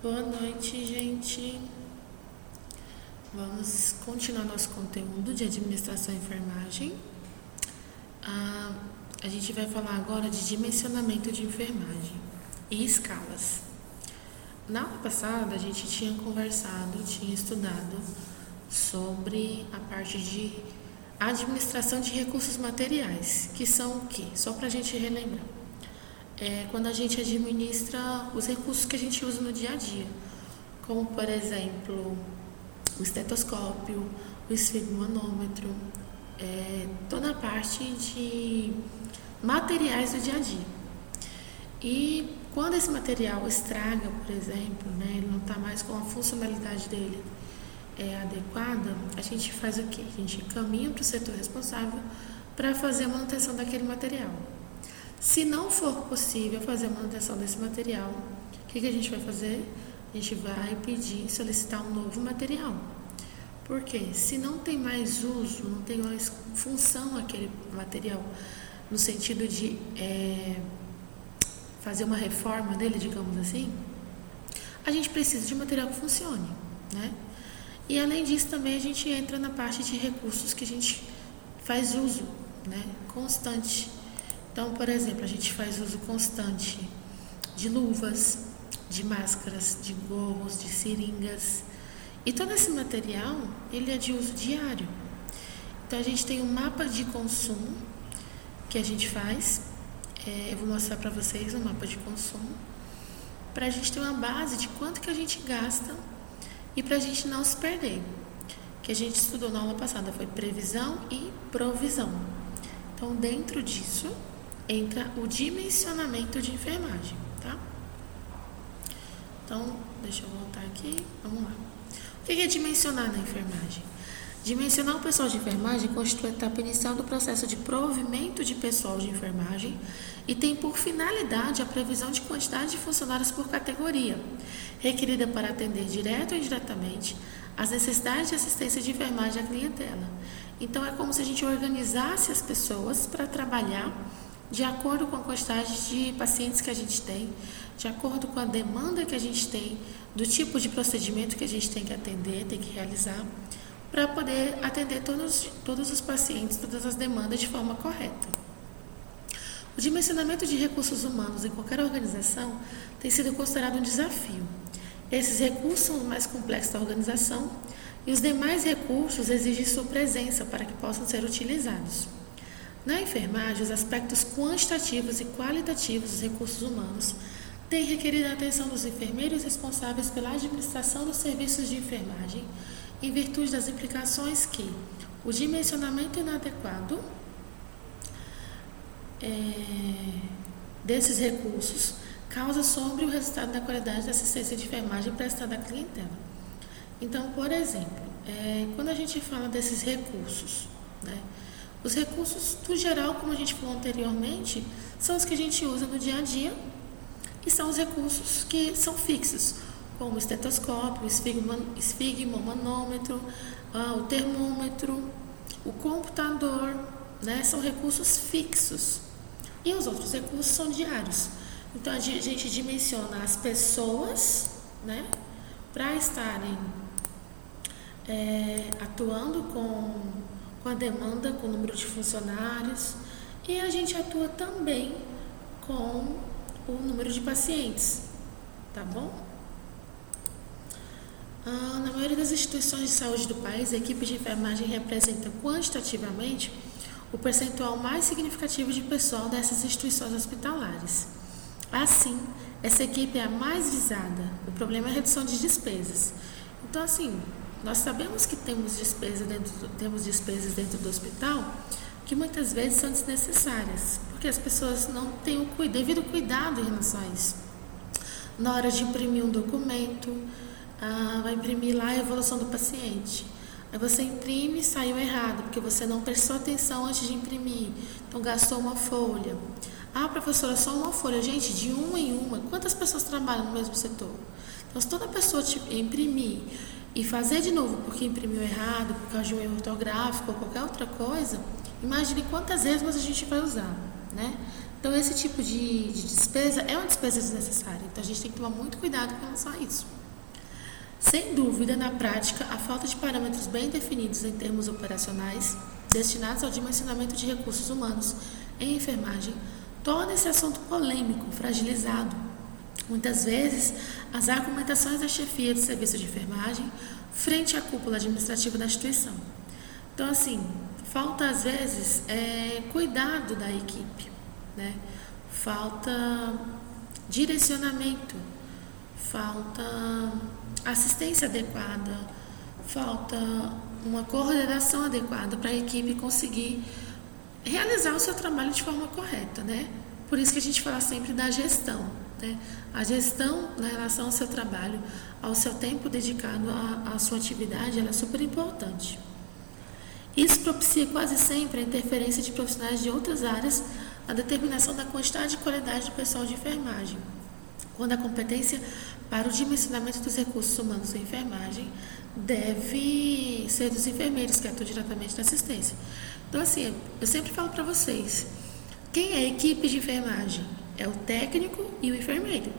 Boa noite, gente. Vamos continuar nosso conteúdo de administração e enfermagem. Ah, a gente vai falar agora de dimensionamento de enfermagem e escalas. Na aula passada, a gente tinha conversado, tinha estudado sobre a parte de administração de recursos materiais, que são o quê? Só para a gente relembrar. Quando a gente administra os recursos que a gente usa no dia a dia, como por exemplo o estetoscópio, o esfigmomanômetro, toda a parte de materiais do dia a dia. E quando esse material estraga, por exemplo, ele não está mais com a funcionalidade dele adequada, a gente faz o quê? A gente encaminha para o setor responsável para fazer a manutenção daquele material. Se não for possível fazer a manutenção desse material, o que a gente vai fazer? A gente vai pedir, solicitar um novo material. Porque se não tem mais uso, não tem mais função aquele material, no sentido de fazer uma reforma dele, digamos assim, a gente precisa de um material que funcione, né? E além disso também a gente entra na parte de recursos que a gente faz uso, né, constante. Então, por exemplo, a gente faz uso constante de luvas, de máscaras, de gorros, de seringas. E todo esse material, ele é de uso diário. Então, a gente tem um mapa de consumo que a gente faz. Eu vou mostrar para vocês o mapa de consumo, para a gente ter uma base de quanto que a gente gasta e para a gente não se perder. O que a gente estudou na aula passada foi previsão e provisão. Então, dentro disso, entra o dimensionamento de enfermagem, tá? Então, deixa eu voltar aqui, vamos lá. O que é dimensionar na enfermagem? Dimensionar o pessoal de enfermagem constitui a etapa inicial do processo de provimento de pessoal de enfermagem e tem por finalidade a previsão de quantidade de funcionários por categoria, requerida para atender direto ou indiretamente as necessidades de assistência de enfermagem à clientela. Então, é como se a gente organizasse as pessoas para trabalhar de acordo com a quantidade de pacientes que a gente tem, de acordo com a demanda que a gente tem, do tipo de procedimento que a gente tem que atender, tem que realizar, para poder atender todos os pacientes, todas as demandas de forma correta. O dimensionamento de recursos humanos em qualquer organização tem sido considerado um desafio. Esses recursos são os mais complexos da organização e os demais recursos exigem sua presença para que possam ser utilizados. Na enfermagem, os aspectos quantitativos e qualitativos dos recursos humanos têm requerido a atenção dos enfermeiros responsáveis pela administração dos serviços de enfermagem, em virtude das implicações que o dimensionamento inadequado desses recursos causa sobre o resultado da qualidade da assistência de enfermagem prestada à clientela. Então, por exemplo, quando a gente fala desses recursos, os recursos, do geral, como a gente falou anteriormente, são os que a gente usa no dia a dia e são os recursos que são fixos, como o estetoscópio, o esfigmomanômetro, o termômetro, o computador, são recursos fixos. E os outros recursos são diários. Então, a gente dimensiona as pessoas, para estarem atuando com a demanda, com o número de funcionários, e a gente atua também com o número de pacientes, tá bom? Na maioria das instituições de saúde do país, a equipe de enfermagem representa quantitativamente o percentual mais significativo de pessoal dessas instituições hospitalares. Assim, essa equipe é a mais visada. O problema é a redução de despesas. Então, assim, nós sabemos que temos despesas dentro do hospital que muitas vezes são desnecessárias, porque as pessoas não têm o devido cuidado em relação a isso. Na hora de imprimir um documento, vai imprimir lá a evolução do paciente. Aí você imprime e saiu errado, porque você não prestou atenção antes de imprimir. Então, gastou uma folha. Professora, só uma folha. Gente, de uma em uma, quantas pessoas trabalham no mesmo setor? Então, se toda pessoa imprimir e fazer de novo porque imprimiu errado, por causa de um erro ortográfico ou qualquer outra coisa, imagine quantas vezes a gente vai usar, Então, esse tipo de despesa é uma despesa desnecessária. Então, a gente tem que tomar muito cuidado com relação a isso. Sem dúvida, na prática, a falta de parâmetros bem definidos em termos operacionais, destinados ao dimensionamento de recursos humanos em enfermagem, torna esse assunto polêmico, fragilizado. Muitas vezes, as argumentações da chefia de serviço de enfermagem frente à cúpula administrativa da instituição. Então, assim, falta às vezes cuidado da equipe, né? Falta direcionamento, falta assistência adequada, falta uma coordenação adequada para a equipe conseguir realizar o seu trabalho de forma correta, né? Por isso que a gente fala sempre da gestão, né? A gestão na relação ao seu trabalho, ao seu tempo dedicado à sua atividade, ela é super importante. Isso propicia quase sempre a interferência de profissionais de outras áreas na determinação da quantidade e qualidade do pessoal de enfermagem, quando a competência para o dimensionamento dos recursos humanos em enfermagem deve ser dos enfermeiros que atuam diretamente na assistência. Então, assim, eu sempre falo para vocês, quem é a equipe de enfermagem? É o técnico e o enfermeiro.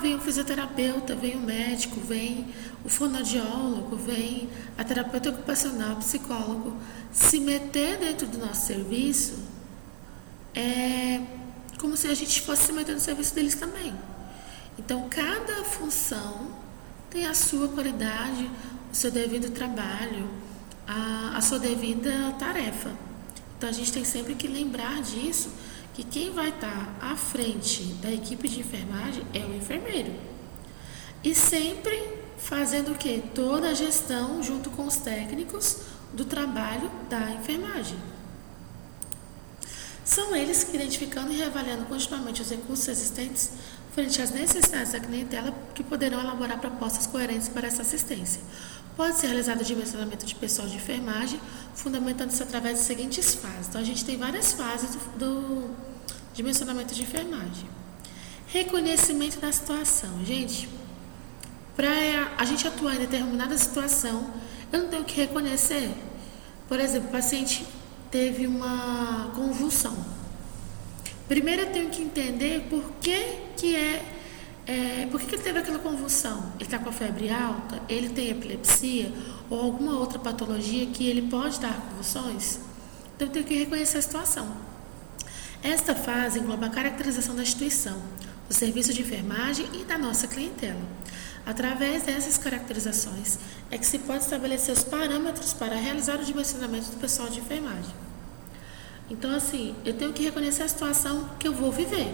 Vem o fisioterapeuta, vem o médico, vem o fonoaudiólogo, vem a terapeuta ocupacional, o psicólogo. Se meter dentro do nosso serviço é como se a gente fosse se meter no serviço deles também. Então, cada função tem a sua qualidade, o seu devido trabalho, a sua devida tarefa. Então, a gente tem sempre que lembrar disso, que quem vai estar à frente da equipe de enfermagem é o enfermeiro. E sempre fazendo o quê? Toda a gestão junto com os técnicos do trabalho da enfermagem. São eles que, identificando e reavaliando continuamente os recursos existentes frente às necessidades da clientela, que poderão elaborar propostas coerentes para essa assistência. Pode ser realizado o dimensionamento de pessoal de enfermagem, fundamentando-se através das seguintes fases. Então, a gente tem várias fases do dimensionamento de enfermagem. Reconhecimento da situação. Gente, para a gente atuar em determinada situação, eu não tenho que reconhecer. Por exemplo, o paciente teve uma convulsão. Primeiro eu tenho que entender por que ele teve aquela convulsão. Ele está com a febre alta, ele tem epilepsia ou alguma outra patologia que ele pode dar convulsões. Então eu tenho que reconhecer a situação. Esta fase engloba a caracterização da instituição, do serviço de enfermagem e da nossa clientela. Através dessas caracterizações é que se pode estabelecer os parâmetros para realizar o dimensionamento do pessoal de enfermagem. Então, assim, eu tenho que reconhecer a situação que eu vou viver.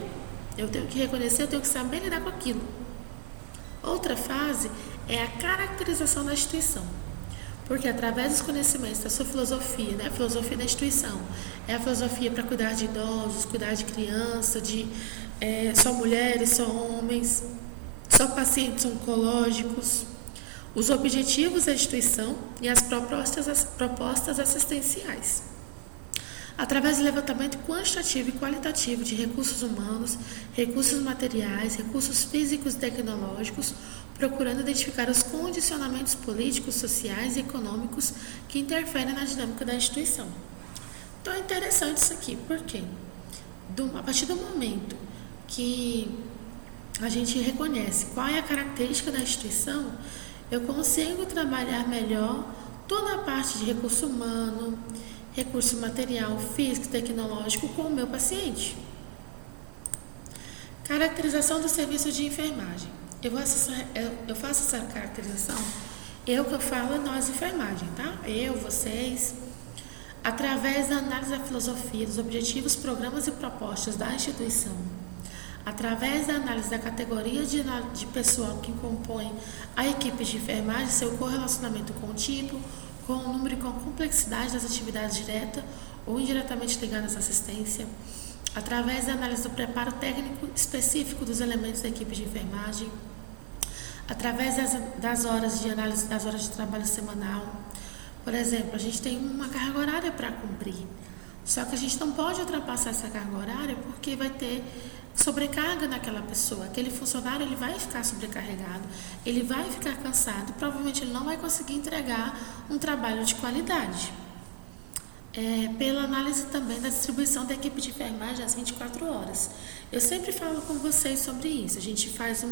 Eu tenho que reconhecer, eu tenho que saber lidar com aquilo. Outra fase é a caracterização da instituição. Porque através dos conhecimentos da sua filosofia, né, a filosofia da instituição, é a filosofia para cuidar de idosos, cuidar de crianças, só mulheres, só homens, só pacientes oncológicos, os objetivos da instituição e as propostas assistenciais. Através do levantamento quantitativo e qualitativo de recursos humanos, recursos materiais, recursos físicos e tecnológicos, procurando identificar os condicionamentos políticos, sociais e econômicos que interferem na dinâmica da instituição. Então é interessante isso aqui, porque a partir do momento que a gente reconhece qual é a característica da instituição, eu consigo trabalhar melhor toda a parte de recurso humano, recurso material, físico e tecnológico com o meu paciente. Caracterização do serviço de enfermagem. Eu faço essa caracterização, que eu falo é nós enfermagem, tá? Eu, vocês, através da análise da filosofia, dos objetivos, programas e propostas da instituição, através da análise da categoria de pessoal que compõe a equipe de enfermagem, seu correlacionamento com o tipo, com o número e com a complexidade das atividades direta ou indiretamente ligadas à assistência, através da análise do preparo técnico específico dos elementos da equipe de enfermagem, através das horas de análise das horas de trabalho semanal. Por exemplo, a gente tem uma carga horária para cumprir, só que a gente não pode ultrapassar essa carga horária porque vai ter sobrecarga naquela pessoa. Aquele funcionário ele vai ficar sobrecarregado, ele vai ficar cansado, provavelmente ele não vai conseguir entregar um trabalho de qualidade. Pela análise também da distribuição da equipe de enfermagem às 24 horas. Eu sempre falo com vocês sobre isso. A gente faz